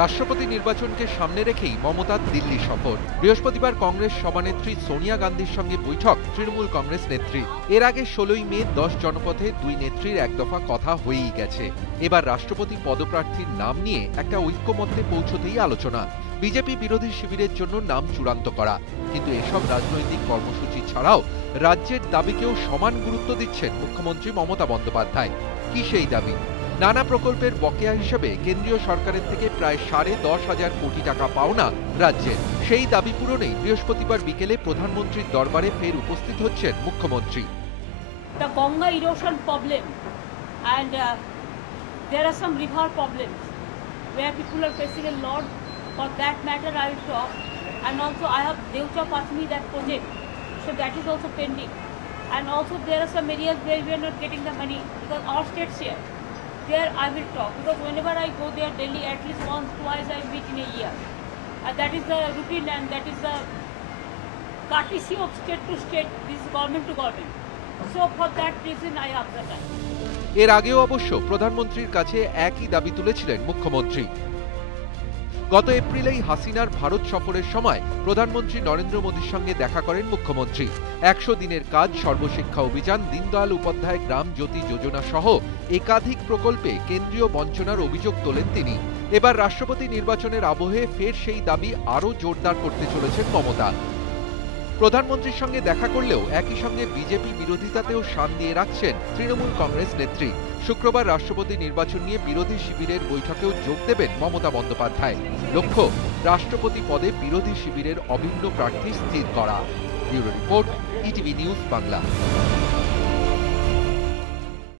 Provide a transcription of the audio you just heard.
রাষ্ট্রপতি নির্বাচনকে সামনে রেখেই মমতার দিল্লি সফর। বৃহস্পতিবার কংগ্রেস সভানেত্রী সোনিয়া গান্ধীর সঙ্গে বৈঠক তৃণমূল কংগ্রেস নেত্রী। এর আগে 16ই মে 10 জনপথে দুই নেত্রীর এক দফা কথা হয়েই গেছে। এবার রাষ্ট্রপতি পদপ্রার্থীর নাম নিয়ে একটা ঐক্যমত্যে পৌঁছতেই আলোচনা। বিজেপি বিরোধী শিবিরের জন্য নাম চূড়ান্ত করা। কিন্তু এসব রাজনৈতিক কর্মসূচি ছাড়াও রাজ্যের দাবিকেও সমান গুরুত্ব দিচ্ছেন মুখ্যমন্ত্রী মমতা বন্দ্যোপাধ্যায়। কি সেই দাবি? নানা প্রকল্পের বকেয়া হিসেবে কেন্দ্রীয় সরকারের থেকে প্রায় 10,500 কোটি টাকা পাওনা রাজ্যের। সেই দাবি পূরণেই বৃহস্পতিবার বিকেলে প্রধানমন্ত্রীর দরবারে ফের উপস্থিত হচ্ছেন মুখ্যমন্ত্রী। The Ganga erosion problem and there are some river problems where people are facing a lot. For that matter, I will talk, and also I have Deutsche Patni that project, so that is also pending. And also there are some areas where we are not getting the money because our states here. There I will talk because whenever I go there Delhi, at least once, twice I meet in a year. That is the routine and that is the courtesy of state to state, this is government to government. So for that reason I have the time. এর আগেও অবশ্য প্রধানমন্ত্রীর কাছে একই দাবি তুলেছিলেন মুখ্যমন্ত্রী। গত এপ্রিলেই হাসিনার ভারত সফরের সময় প্রধানমন্ত্রী নরেন্দ্র মোদীর সঙ্গে দেখা করেন মুখ্যমন্ত্রী। 100 দিনের কাজ, সর্বশিক্ষা অভিযান, দীনদয়াল উপাধ্যায় গ্রাম জ্যোতি যোজনা সহ একাধিক প্রকল্পে কেন্দ্রীয় বঞ্চনার অভিযোগ তোলেন তিনি। এবার রাষ্ট্রপতি নির্বাচনের আবহে ফের সেই দাবি আরও জোরদার করতে চলেছেন মমতা। প্রধানমন্ত্রীর সঙ্গে দেখা করলেও একই সঙ্গে বিজেপি বিরোধিতাতেও শান দিয়ে রাখছেন তৃণমূল কংগ্রেস নেত্রী। শুক্রবার রাষ্ট্রপতি নির্বাচন নিয়ে বিরোধী শিবিরের বৈঠকেও যোগ দেবেন মমতা বন্দ্যোপাধ্যায়। লক্ষ্য, রাষ্ট্রপতি পদে বিরোধী শিবিরের অভিন্ন প্রার্থী স্থির করা। Bureau report, ETV news Bangla.